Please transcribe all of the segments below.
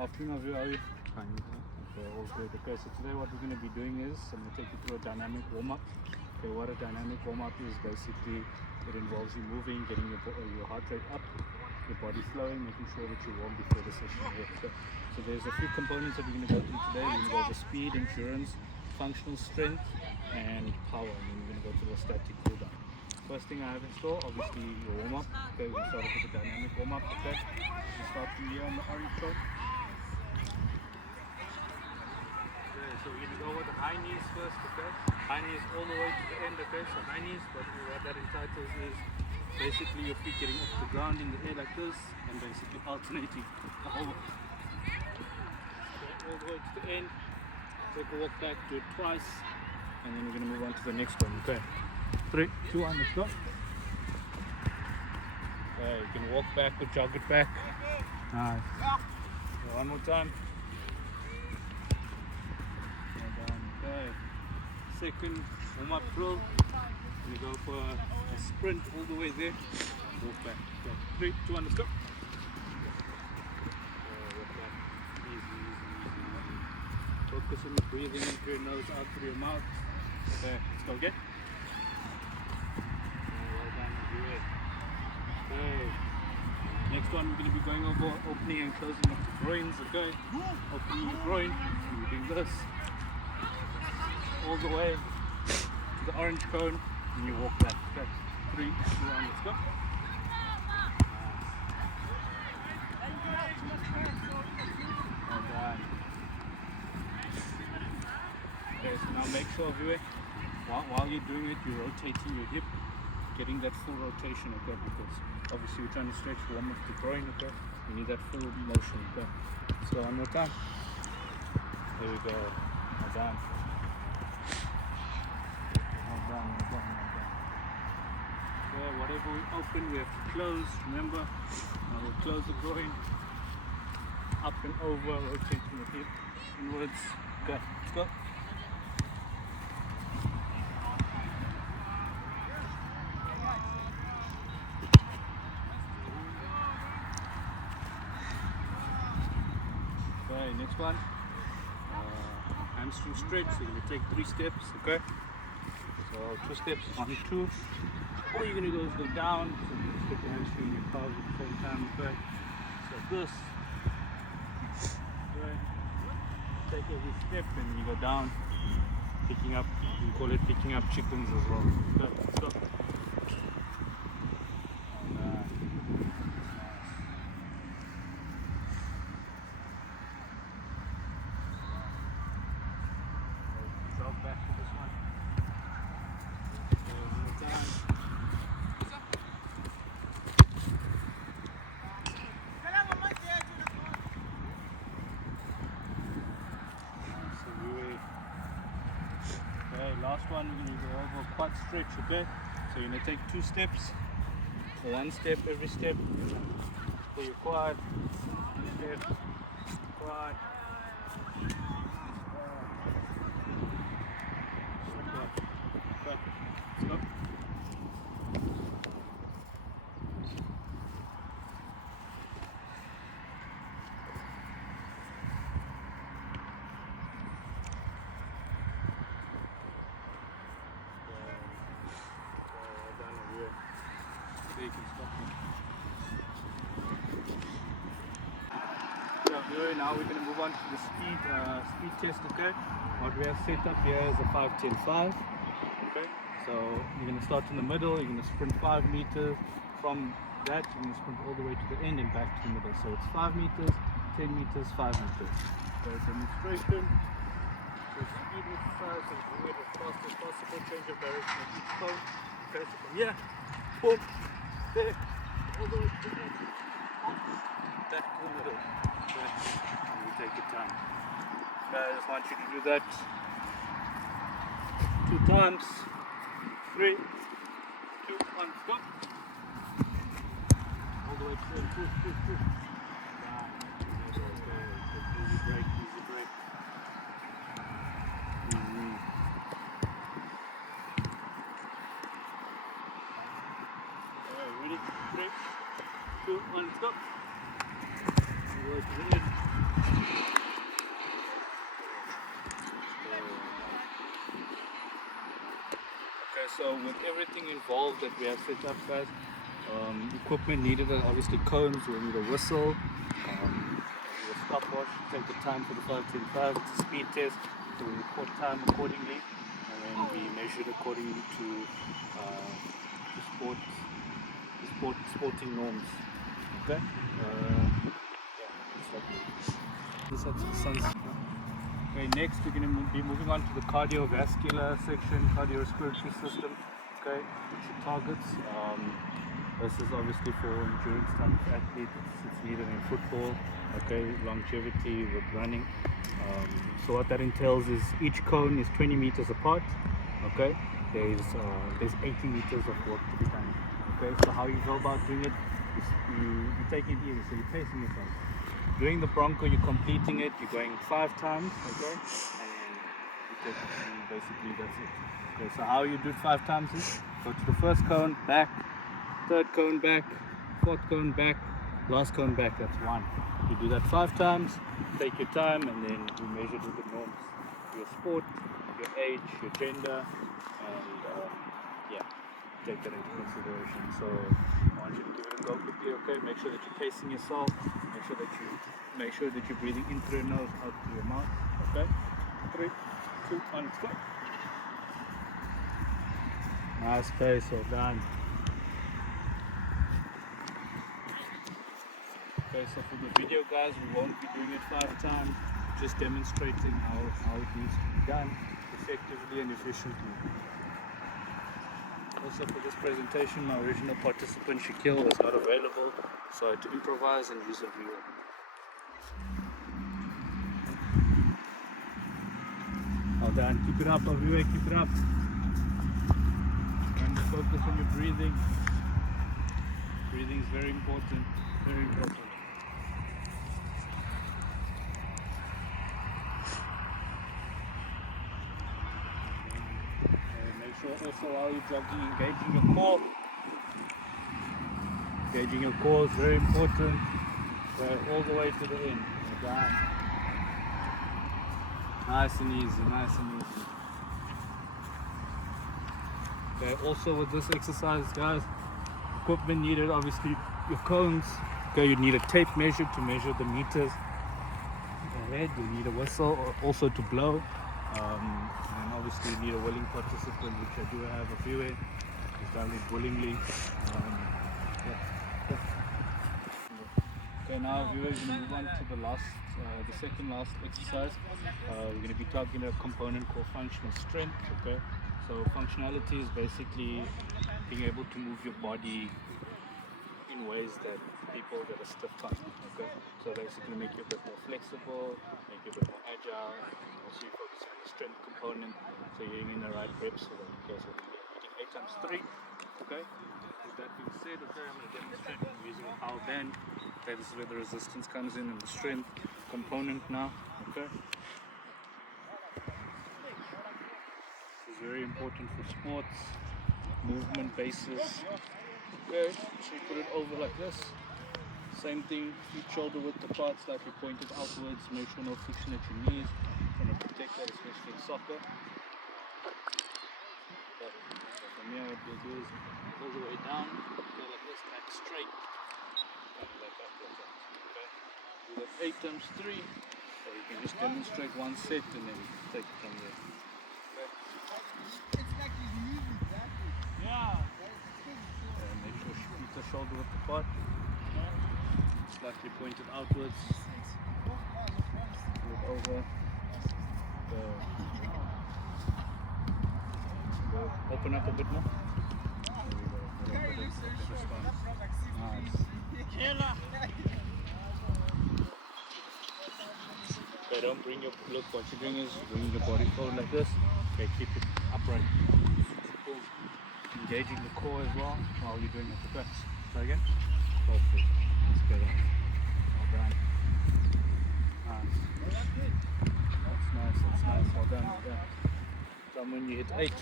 Afternoon of you, how are you? Fine. Okay, all good. Okay, so today what we're going to be doing is I'm going to take you through a dynamic warm-up. Okay, what a dynamic warm-up is basically, it involves you moving, getting your heart rate up, your body flowing, making sure that you're warm before the session. Okay. So there's a few components that we're going to go through today. We're going to go over speed, endurance, functional strength, and power. And then we're going to go through a static cool down. First thing I have in store, obviously your warm-up. Okay, we're going to start off with the dynamic warm-up. Okay, we'll start from here on the orange cone. Okay, so we're going to go with the high knees first. Okay, high knees all the way to the end. Okay, so high knees, but what that entitles is basically your feet getting off the ground in the air like this, and basically alternating the whole. Okay, all the way to the end. Take a walk back, do it twice, and then we're going to move on to the next one. Okay. 3, 2, 1, let's go. Okay, you can walk back or jog it back. Nice. So one more time. Well done. Okay. Second warm up drill. You go for a sprint all the way there. Walk back. Okay. 3, 2, 1, let's go. Okay, walk back. Easy, easy, easy, easy. Focus on the breathing in through your nose, out through your mouth. Okay, let's go again. Okay. Next one, we're going to be going over opening and closing of the groins. Okay, opening your groin, you're doing this all the way to the orange cone, and you walk back. Okay, 3, 2, 1, let's go. Well done. Okay, so now make sure everywhere, while you're doing it, you're rotating your hip, getting that full rotation, okay, because obviously we're trying to stretch, warm up the groin, okay, you need that full motion, okay. Let's go one more time. There we go. Well done. Well done, well done, well done. Okay, whatever we open, we have to close, remember. Now we'll close the groin, up and over, rotating the hip inwards. Okay, let's go. Okay, next one, hamstring stretch. So you're going to take 3 steps, okay? So 2 steps, 1, 2. All you're going to do is go down, so you can stretch the hamstring and your calves at the same time, okay? So this, okay? Take every step and you go down, picking up, we call it picking up chickens as well. Okay, let's go. Back to this one. Okay, one more time. Okay, last one, we're going to go over quad stretch, okay? So you're going to take 2 steps. So 1 step, every step for your quad. Step, quad. Let's go. Down over here. So you can stop me. So now we're going to move on to the speed test, okay? What we have set up here is a 5-10-5. Okay, so you're going to start in the middle, you're going to sprint 5 meters. From that, you're going to sprint all the way to the end and back to the middle. So it's 5 meters, 10 meters, 5 meters. So demonstration. So speed exercise, so do it as fast as possible, change of direction of each pole. Okay, so from here, boom, there, all the way to the end, back to the middle. Okay, and you take your time. Okay, I just want you to do that 2 times. 3, 2, 1, go. All the way to the end. 2. Easy break, easy break. Alright, ready? 3, 2, 1, let's go. All the way to the end. so with everything involved that we have set up, guys, equipment needed are obviously cones, we'll need a whistle, a stopwatch to take the time for the 5:10.5, it's a speed test, so we record time accordingly, and then we measure it accordingly to sporting norms. Okay? This is the sun's. Okay, next we're going to be moving on to the cardiovascular section, cardiorespiratory system. Okay, which are targets. This is obviously for endurance type of athletes. It's needed in football. Okay, longevity with running. So what that entails is each cone is 20 meters apart. Okay, there's 80 meters of work to be done. Okay, so how you go about doing it is you take it easy. So you're pacing yourself. Doing the Bronco, you're completing it, you're going 5 times, okay? And basically that's it. Okay, so how you do it 5 times is go to the first cone, back, third cone back, fourth cone back, last cone back, that's 1. You do that 5 times, take your time, and then you measure with the norms. Your sport, your age, your gender, and take that into consideration. So I want you to give it a go quickly, okay? Make sure that you're pacing yourself. Make sure that you're breathing in through your nose, out through your mouth. Okay? 3, 2, 1, let's go. Nice pace, well done. Okay, so for the video, guys, we won't be doing it 5 times, just demonstrating how it needs to be done effectively and efficiently. Also for this presentation, my original participant Shaquille was not available, so I had to improvise and use a viewer. Well done, keep it up, Avive, keep it up. And focus on your breathing. Breathing is very important, very important. Also while you're jogging, engaging your core. Engaging your core is very important. Go all the way to the end. Down. Nice and easy, nice and easy. Okay, also with this exercise, guys, equipment needed, obviously your cones. Okay, you need a tape measure to measure the meters ahead. You need a whistle also to blow. And obviously you need a willing participant, which I do have a few in. He's done it willingly. Okay, now viewers, we're going to move on to the second last exercise. We're going to be talking about a component called functional strength. Okay, so functionality is basically being able to move your body in ways that people that are stiff can't. Okay, so basically make you a bit more flexible, make you a bit more agile, and also you focus on the strength component, so you're in the right reps. So okay, so we're hitting 8 times 3. Okay, with that being said, okay, I'm going to demonstrate using a power band. Okay, this is where the resistance comes in and the strength component now. Okay, this is very important for sports, movement basis. Okay, so you put it over like this. Same thing, feet shoulder width apart, slightly pointed outwards. Make sure no friction at your knees. Trying to protect that, especially in soccer. So from here, what we'll do is all the way down, go like this, back straight. Kind of like that, okay? Do that 8 times 3. So you can just demonstrate one set and then take it from there. Okay? It's like he's moving exactly. Yeah. Make sure feet are shoulder width apart. Slightly pointed outwards. Look over. Go. Open up a bit more. Nice. Okay, don't bring your look. What you're doing is bringing your body forward like this. Okay, keep it upright. Engaging the core as well while you're doing it. Okay. Try again. Perfect. That's better. Well done. Nice. That's nice. Well done. Yeah. So when you hit 8.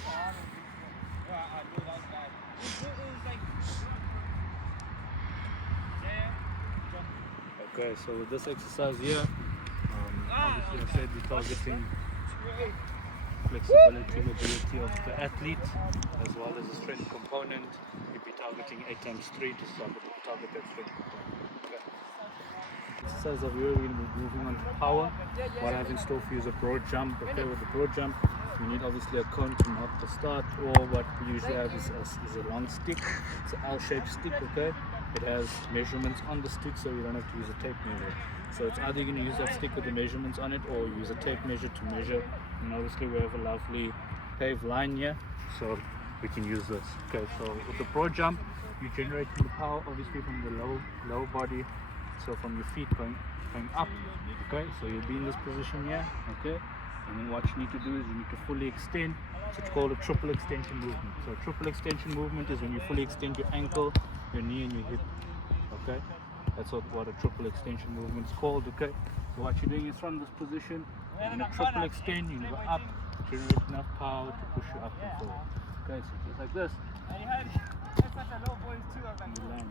Okay, so with this exercise here, obviously I said we're targeting flexibility, mobility of the athlete, as well as a strength component. You'll be targeting 8 times 3 to target that strength component. Okay. Exercise of yours, we're going to be moving on to power. What I have in store for you is a broad jump. Okay, with the broad jump, you need obviously a cone to mark the start, or what we usually have is a long stick. It's an L-shaped stick. Okay, it has measurements on the stick, so you don't have to use a tape measure. So it's either you're going to use that stick with the measurements on it, or use a tape measure to measure. And obviously we have a lovely paved line here, so we can use this. Okay, so with the broad jump, you're generating the power obviously from the lower body, so from your feet going up. Okay, so you'll be in this position here. Okay, and then what you need to do is you need to fully extend. So it's called a triple extension movement. So a triple extension movement is when you fully extend your ankle, your knee, and your hip. Okay, that's what a triple extension movement is called. Okay, so what you're doing is from this position, you're going to triple extend, you're going to go up, generate enough power to push you up and forward. Okay, so just like this. You land.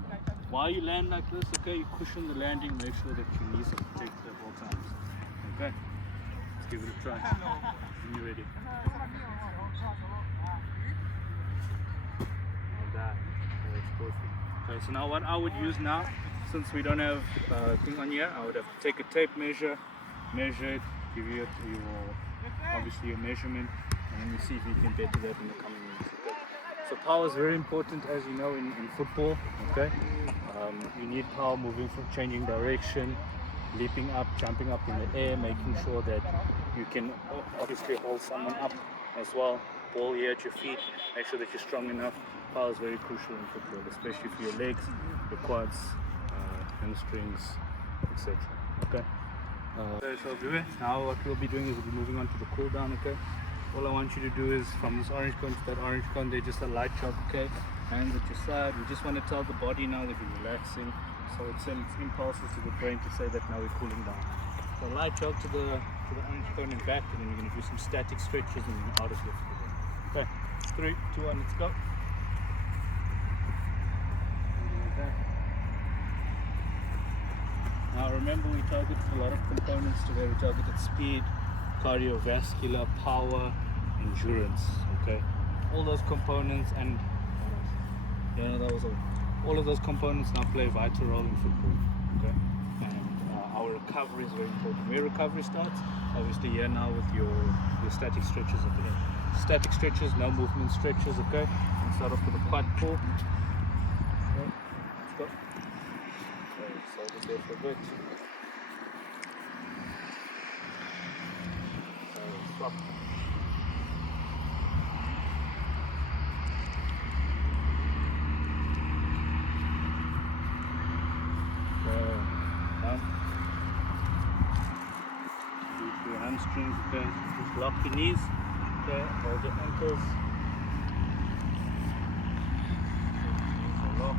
While you land like this, okay, you cushion the landing, make sure that your knees are protected at all times. Okay, let's give it a try. When you're ready. Like that. Okay, it's perfect. Okay, so now what I would use now, since we don't have a thing on here, I would have to take a tape measure it, give you obviously a measurement, and then we see if we can better that in the coming minutes. Okay? So power is very important, as you know, in football. Okay, you need power moving from changing direction, leaping up, jumping up in the air, making sure that you can obviously hold someone up as well. Ball here at your feet, make sure that you're strong enough. Power is very crucial in football, especially for your legs, your quads, hamstrings, etc. Okay. Okay, so now what we'll be doing is we'll be moving on to the cool down. Okay. All I want you to do is from this orange cone to that orange cone, they're just a light jog. Okay. Hands at your side. We just want to tell the body now that we're relaxing, so it sends impulses to the brain to say that now we're cooling down. So light jog to the orange cone and back, and then we're going to do some static stretches and then out of lift. Okay. 3, 2, 1, let's go. Now remember, we targeted a lot of components today. We targeted speed, cardiovascular, power, endurance. Okay, all those components, and that was all of those components now play a vital role in football. Okay, and our recovery is very important. Where recovery starts, obviously here now with your static stretches. Okay, static stretches, no movement stretches. Okay, and start off with a quad pull. Okay, let's go. Hold it there for a bit. Stop. Down. Keep your hamstrings, okay. Just lock your knees, okay. Hold your ankles. Lock.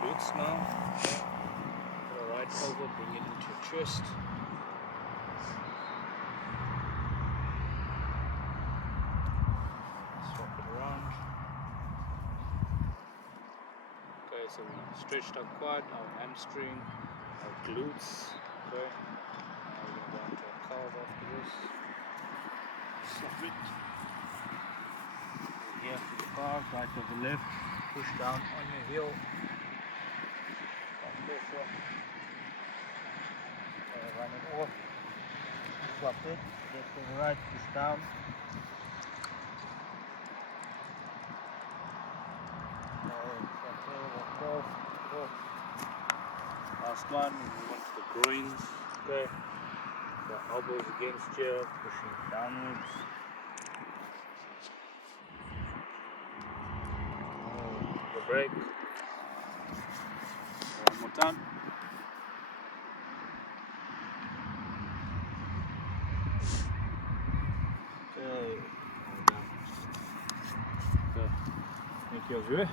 Glutes now. Okay. Put a right elbow, bring it into your chest. Swap it around. Okay, so we stretched our quad, our hamstring, our glutes. Okay. Now we're going to go into our calf after this. Swap it. Here to the calf, right over left. Push down on your heel. Pressure. Run it off. Swap it. Left to the right. Push down. Last one. We move on to the groins. Okay. The elbows against you, pushing downwards. The break. One more time. Okay. Okay. Thank you, viewer.